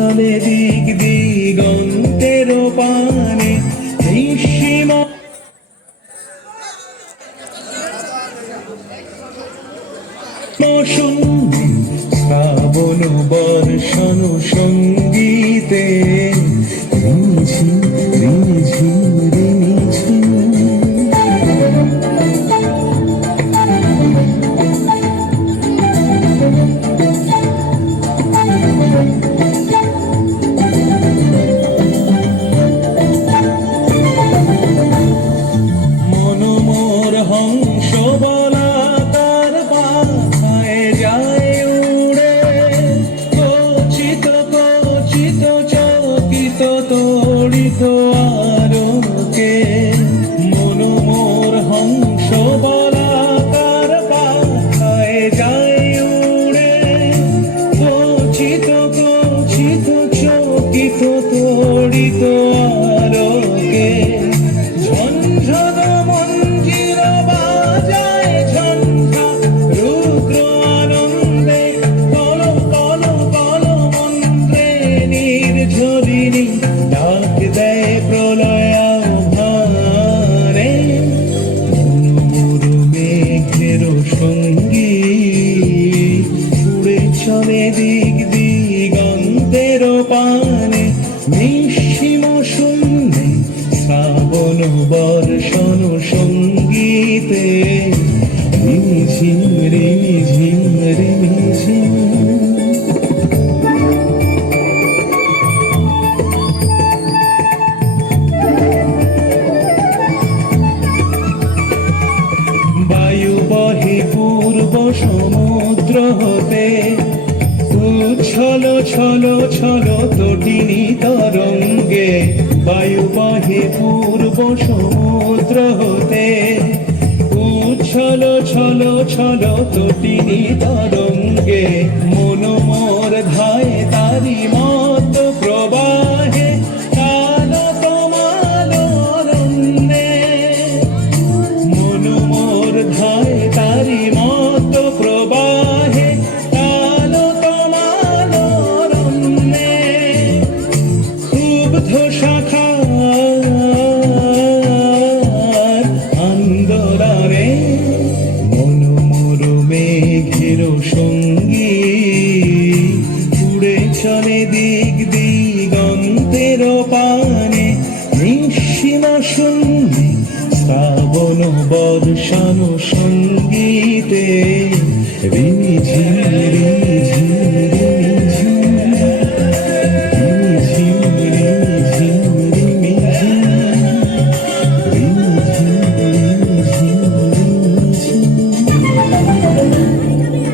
চলে দিক দিগন্তের পানে নিঃসীম শ্রাবণ বর্ষণ সঙ্গীতে নিঃসীম শূন্যে শ্রাবণ বর্ষণ সঙ্গীতে। রিঝিম রিঝিম রিঝিম বায়ু বহে পূর্ব সমুদ্র হতে উচ্ছল ছল ছল তটিনী তরঙ্গে বায়ু বহে পূর্ব সমুদ্র হতে। উচ্ছল, ছল ছল তটিনী তরঙ্গে, মনোমর ধায় তারি সানু সঙ্গীতে রিঝিম